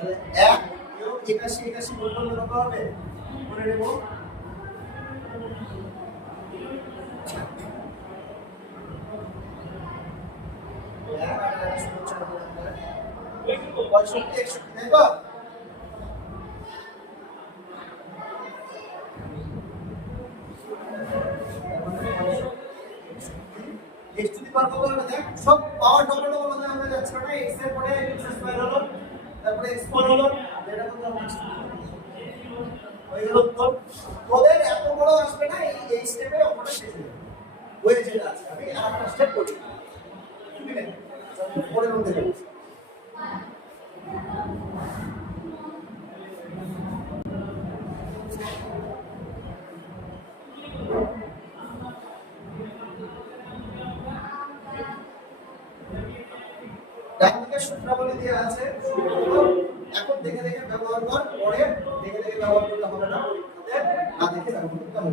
তাহলে 1 বিয়োগ 81 81 গুণ করলে কত হবে করে নেব সব পাওয়ার ডবল ডবল হয়ে যাচ্ছে না x এর পরে x স্কয়ার হলো তারপরে x পর হলো এটা কত হয়ে গেল তো তোদের এত বড় আসবে না এই স্টেপে ওটা শেষ হয়ে যেটা আছে আমি আরেকটা স্টেপ করি ঠিক আছে পরে মধ্যে যাবো সূত্রাবলী দেয়া আছে এখন দেখে দেখে ব্যবহার কর পরে দেখে দেখে ব্যবহার করতে হবে না পরীক্ষাতে না দেখে ব্যবহার করতে হবে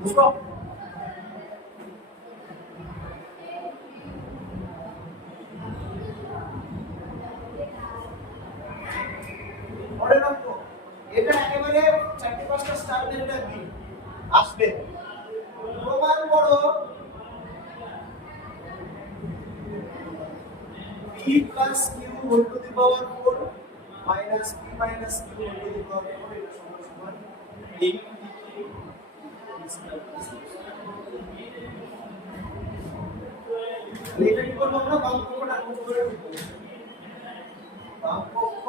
বুঝছো এটা একেবারে 4-5টা স্টার ডেল্টা বি আসবে প্রমাণ করো p plus q whole to the power 4 minus p minus q whole to the power 4 এটা সমান d এটা কি করব আমরা বাম পক্ষ ডান পক্ষ করে দেব বাম পক্ষ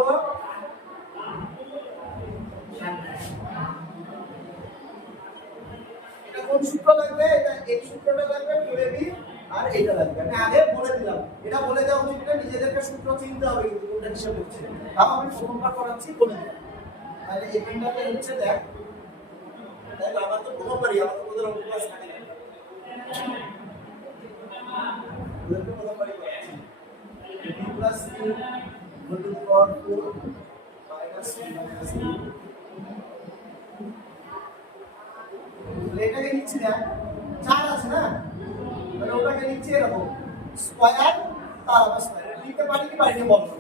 এটা কোন সূত্র লাগবে এটা এই সূত্রটা লাগবে কিভাবে আর এটা লাগবে আমি আগে বলে দিলাম এটা বলে দেওয়া উচিত না নিজেদেরকে সূত্র চিনতে হবে কিন্তু কোনটা হিসাব হচ্ছে তাও আমি প্রথমবার করাচ্ছি বলে দিলাম তাহলে এখানটাতে হচ্ছে দেখ তাহলে আমার তো প্রথমবারই আমার তো ওদের অঙ্ক ক্লাস থাকে না ওদের তো প্রথমবারই করাচ্ছি b plus q whole to the power 4 minus p minus q এটাকে লিখছি না 4 আছে না তাহলে ওটাকে লিখছি এরকম স্কয়ার তার আবার স্কয়ার লিখতে পারি কি পারি না বলো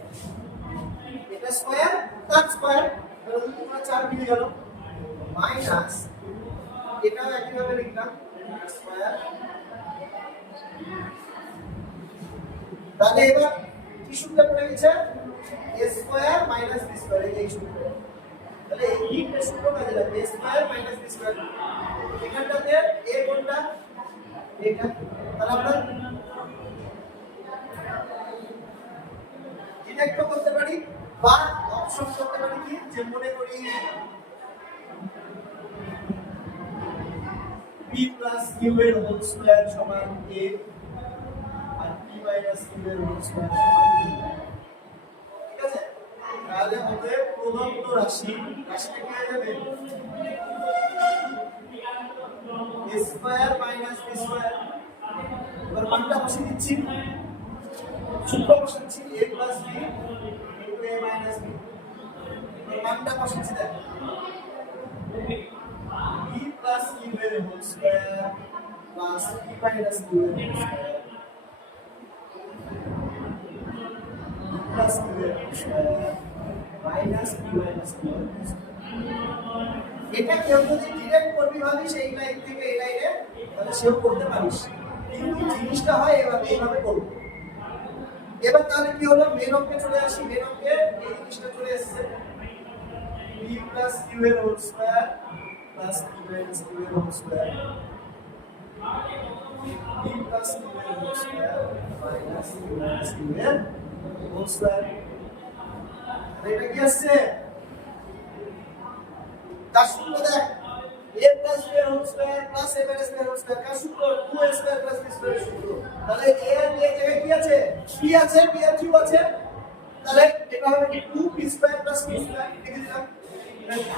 এটা স্কয়ার তার স্কয়ার তাহলে তোমরা 4 মিলে গেল মাইনাস এটাও একইভাবে লিখলাম স্কয়ার তাহলে এবার কি সূত্র পড়ে গেছে a square minus b square এই সূত্র তাহলে এই তিনটে সূত্র কাজে লাগবে a square minus b square এখানটাতে a কোনটা এটা তাহলে আমরা ডিরেক্ট করতে পারি বা অপশন করতে পারি কি যে মনে করি p q এর হোল স্কয়ার সমান a আর p q এর হোল স্কয়ার সমান b ঠিক আছে তাহলে হবে প্রদত্ত রাশিটা কি হয়ে যাবে a square minus b square এবার মানটা বসিয়ে দিচ্ছি সূত্র বসাচ্ছি a plus b into a minus b এবার মানটা বসাচ্ছি দেখ b প্লাস q এর whole square plus p minus q এর হোল স্কয়ার প্লাস q এর whole square minus p minus q এর হোল স্কয়ার এটা কেউ যদি ডিরেক্ট করবি ভাবিস এই লাইন থেকে এই লাইনে তাহলে সেও করতে পারিস কিন্তু জিনিসটা হয় এইভাবে করব এবার তাহলে কি হলো মেন অঙ্কে চলে আসি মেন অঙ্কে এই জিনিসটা চলে আসছে b q এর whole square plus p minus q এর হোল স্কয়ার b q এর whole square minus p minus q এর হোল স্কয়ার এটা কি আসছে তার সূত্র দেখ a plus b এর whole square plus a minus b এর হোল স্কয়ার কার সূত্র 2a square plus b square সূত্র তাহলে a আর b এর জায়গায় কি আছে p আছে p আর q আছে তাহলে এটা হবে কি 2p square plus q square লিখে দিলাম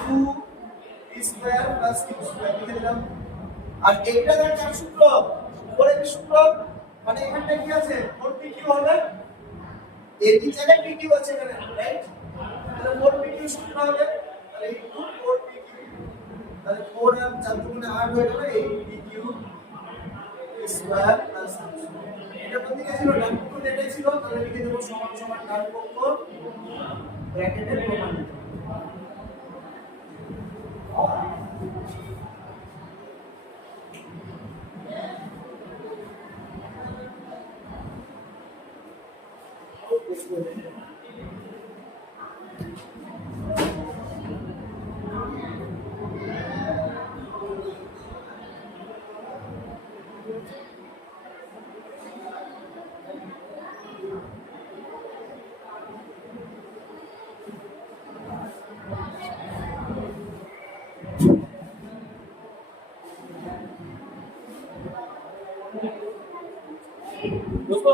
2p square plus q square লিখে দিলাম আর এইটা দেখ কার সূত্র উপরে কি সূত্র মানে এখানটা কি আছে 4pq হবে এর কি জায়গায় PQ আছে এখানে, রাইট? তাহলে 4PQ সূত্র হবে, তাহলে ইনটু 4PQ, তাহলে 4 আর 4 গুণে 8 হয়ে গেল 8PQ স্কয়ার প্লাস এটা কোন দিকে ছিল, ডান পক্ষ এটাই ছিল, তাহলে লিখে দেব সমান সমান ডান পক্ষ ব্র্যাকেটের প্রমাণিত। বুঝবো?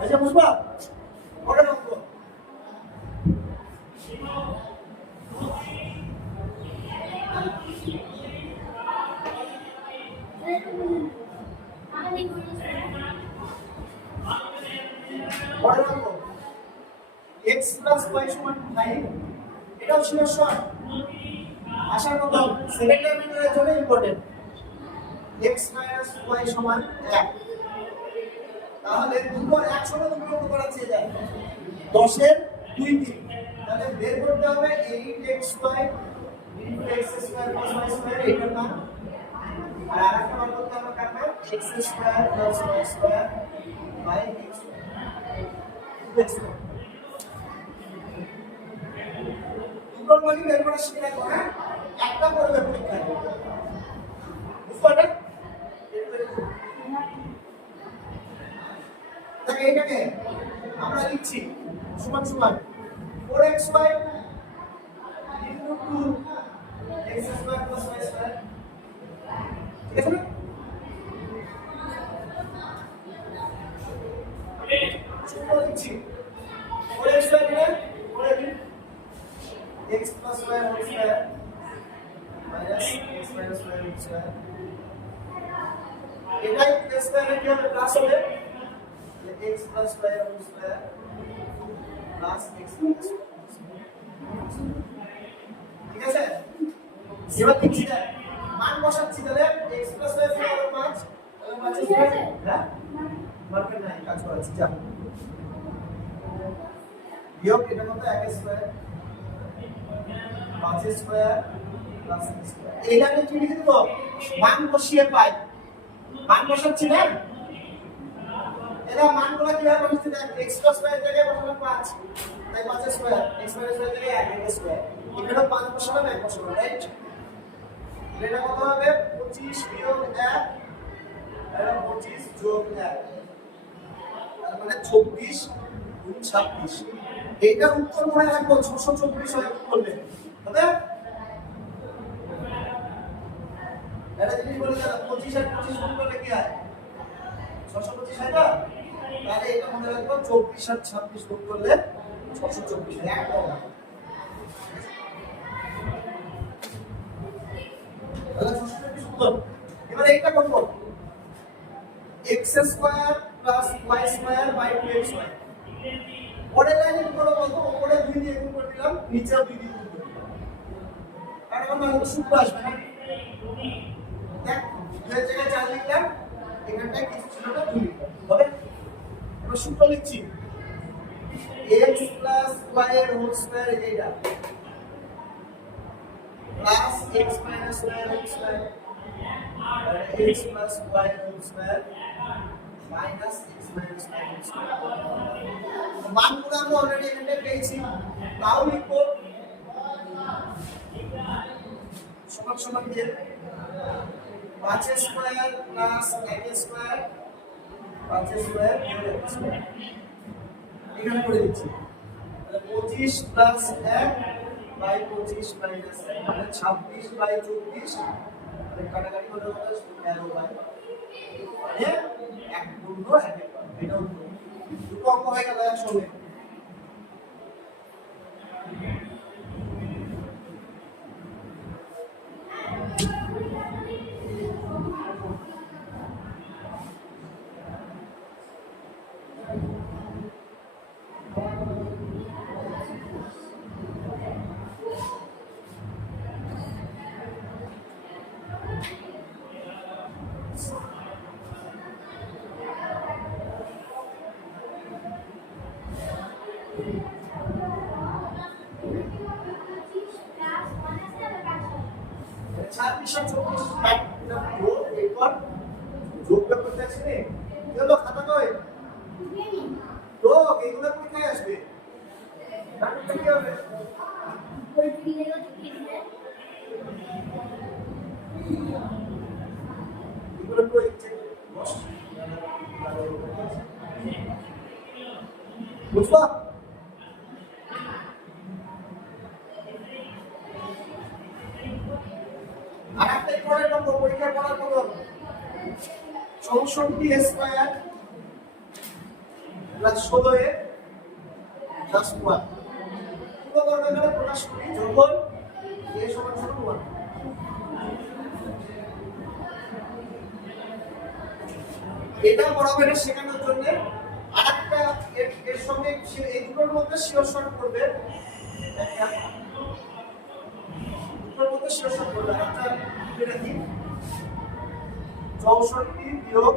আচ্ছা বুঝবা ওটা রাখবো। ওটা রাখবো x plus y সমান 5, এটাও ছিল শর্ট আসার কথা, সেকেন্ড টার্মিনালের জন্য ইম্পর্টেন্ট। x minus y সমান 1, তাহলে দুটো একসাথে দুটো করা চেয়ে যায় 10 এর 2 3, তাহলে বের করতে হবে 8xy into x square plus y square, এটার মান। আর আরেকটা বার করতে হবে কার মান, x square plus y square by x square। দুটোর মানই বের করা শিখে রাখো, হ্যাঁ? একটা করবে পরীক্ষায়, বুঝছো না? তাহলে এটাকে আমরা লিখছি সমান সমান 4xy into 2x square plus y square, ঠিক আছে না? সূত্র লিখছি 4xy মানে 4x plus y whole square minus x minus y whole square, এটাই প্লাস করে কি হবে, প্লাস হবে x plus y whole square plus x minus y, ঠিক আছে? এবার লিখছি না, মান বসাচ্ছি, তাহলে x plus y সমান 5, তাহলে 5 স্কয়ার, হ্যাঁ মার্কেট নাই কাজ করাচ্ছি, যা বিয়োগ এটা কত 1 square 5 square plus x square, এইটাকে কি লিখে দেব, মান বসিয়ে পাই, মান বসাচ্ছি না, এরা মানগুলো কিভাবে বসাচ্ছি দেখ, x plus y এর জায়গায় বসালাম 5, তাই 5 স্কয়ার, x minus y এর জায়গায় 1 স্কয়ার, এখানে 5 বসালাম 1 বসালাম, রাইট? এটা কত হবে 25 বিয়োগ 1, এটা 25 যোগ 1, তার মানে 24 গুণ 26, এইটার উত্তর মনে রাখবো 624 হয় করবে, হবে? এটা জিনিস বলে দিলাম 25 আর 25 গুণ করলে কি হয় 625 হয় না, তাহলে এটা মনে রাখবো 24 আর 26 গুণ করলে 624 হয়, এক পাবো। তাহলে 624 উত্তর। এবার এইটা করব x square plus y square by 2xy, পরের লাইনে কি করব বলতো, উপরে 2 দিয়ে গুণ করে দিলাম, নিচেও 2 দিয়ে গুণ করে দিলাম, আর আমার সূত্র আসবে না, দেখ 2 এর জায়গায় 4 লিখলাম, এখানটায় কিছু ছিল না 2 লিখলাম, হবে? এবার সূত্র লিখছি x plus y এর হোল স্কয়ার, এইটা প্লাস x minus y এর whole square, x plus y এর whole square minus x minus y এর হোল স্কয়ার, মানগুলো আমরা অলরেডি এখানে পেয়েছি, তাও লিখবো সমান সমান যে 5 স্কয়ার প্লাস 1 স্কয়ার 5 স্কয়ার এখানে করে দিচ্ছি তাহলে 25 প্লাস 1 বাই 25 মাইনাস 1 মানে 26 বাই 24 মানে কাটাকাটি হলো কত 13 বাই মানে 1 গুণ 1 এটা উত্তর দুটো অঙ্ক হয়ে গেল একসঙ্গে বুঝবা আর একটা পরের নম্বর পরীক্ষা করার পর 64 স্কয়ার প্লাস 16 এর প্লাস 1 পুরো বর্গমূলে প্রকাশ করি যখন a সমান 1 এটা বরাবর শেখানোর জন্য আরেকটা এর সঙ্গে এই দুটোর মধ্যে শিওর শর্ট করবে দুটোর মধ্যে শিওর শর্ট করবে একটা এটা কি 64 বিয়োগ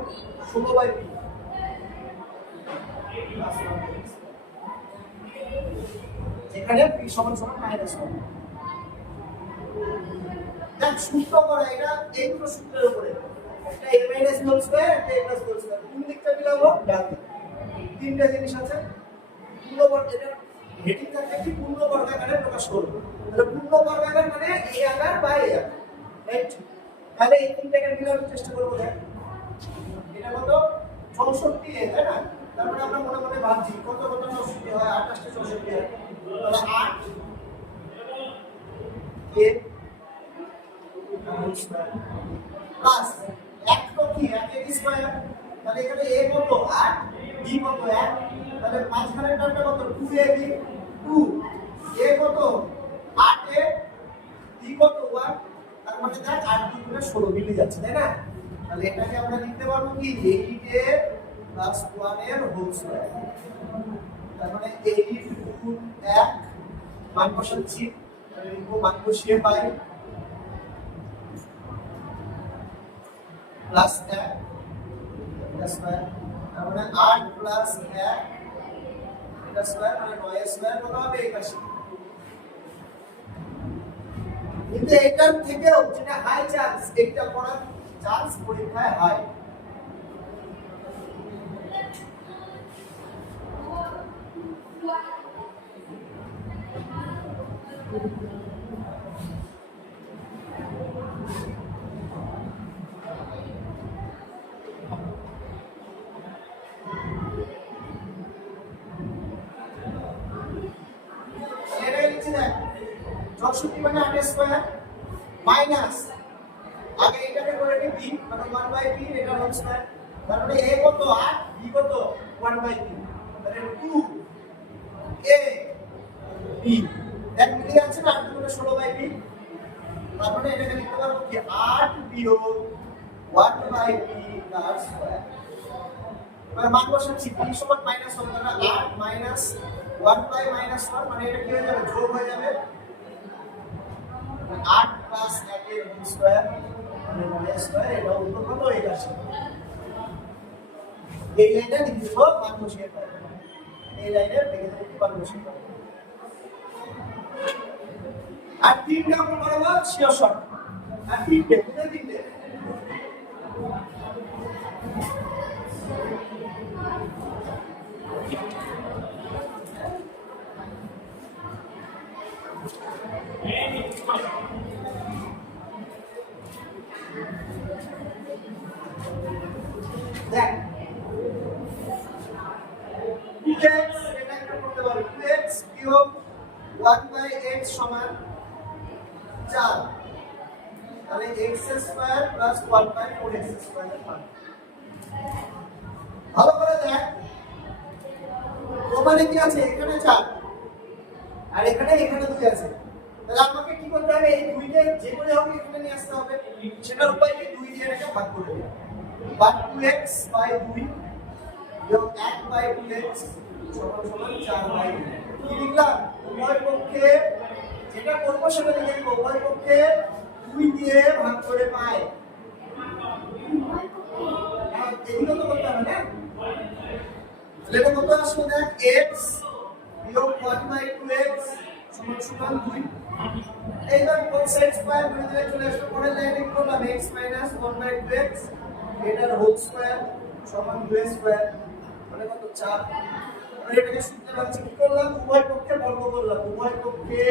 16 বাই 2 এখানে p সমান সমান -1 দেখ সূত্র করা এটা এই দুটো সূত্রের উপরে একটা a - হোল স্কয়ার একটা a + হোল স্কয়ার কোন দিকটা মিলাবো ডান তিনটা জিনিস আছে পূর্ণ বর্গ এটা হেডিং থাকে কি পূর্ণ বর্গাকারে প্রকাশ করব তাহলে পূর্ণ বর্গাকার মানে a আকার বাই a আকার রাইট তাহলে এই তিনটাকে মিলানোর চেষ্টা করব দেখ এটা কত 64 এ তাই না তারপরে আমরা মনে মনে ভাবছি কত কত 64 হয় 28 টা 64 হয় তাহলে 8 a হোল স্কয়ার প্লাস 1 তো কি 1 স্কয়ার তাহলে এখানে a কত 8 b কত 1 তাহলে মাঝখানের টার্মটা কত 2ab 2 a কত 8a b কত 1 তার মানে দেখ 8 2 গুণ 16 মিলে যাচ্ছে তাই না তাহলে এটাকে আমরা লিখতে পারবো কি 8a + 1 এর হোল স্কয়ার তার মানে 8 গুণ 1 মান বসাচ্ছি তাহলে লিখবো মান বসিয়ে পাই প্লাস 1 স্কয়ার তার মানে 8 প্লাস 1 এটা স্কয়ার মানে 9 স্কয়ার কত হবে 81 কিন্তু এটার থেকেও যেটা হাই চান্স এটা করার চান্স পরীক্ষায় হাই মানে 8 স্কয়ার মাইনাস আগে এটাকে করে নি b মানে 1/b এটা হোল স্কয়ার তার মানে a কত 8 b কত 1/b তাহলে 2 a b এক মিলে আছে না 8 গুণ 16/b তার মানে এটাকে লিখতে পারবো কি 8 বিয়োগ 1/b তার স্কয়ার এবার মান বসাচ্ছি b সমান মাইনাস হবে তাহলে 8 মাইনাস 1/-1 মানে এটা কি হয়ে যাবে যোগ হয়ে যাবে 8 প্লাস 1 এর হোল স্কয়ার মানে 9 স্কয়ার এটা উত্তর কত 81 এই লাইনটা লিখে দেব মান বসিয়ে পাবো এই লাইনে লিখে দেব মান বসিয়ে পাবো আর তিনটা আমরা করব শিওর শর্ট আর তিনটে কোথায় তিনটে দেখ 2x এটা একটা করতে পারো 2x বিয়োগ 1/x সমান 4 তাহলে x square plus 1/4x square এর মান ভালো করে দেখ ওখানে কি আছে এখানে 4 আর এখানে 2 আছে তাহলে আমাকে কি করতে হবে এই দুইটা যে করে হোক এখানে নিয়ে আসতে হবে সেটার উপায় কি 2 দিয়ে এটাকে ভাগ করে দেব 2x বাই 2 যোগ 1 বাই 2x সমান সমান 4 বাই 2 কি লিখলাম উভয় পক্ষে যেটা করব সেটা লিখে দেব উভয় পক্ষে 2 দিয়ে ভাগ করে পাই এগুলো তো করতে হবে না তাহলে এটা কত আসলো দেখ x বিয়োগ 1 বাই 2x সমান সমান 2 এইবার কোন সেট স্কয়ার করে দিলে চলে আসবে পরের লাইনে করলাম x 1 বাই 2x এটার হোল স্কয়ার সমান 2 স্কয়ার মানে কত 4 আমরা এটাকে সূত্রে পাচ্ছি কি করলাম উভয় পক্ষে বর্গ করলাম উভয় পক্ষে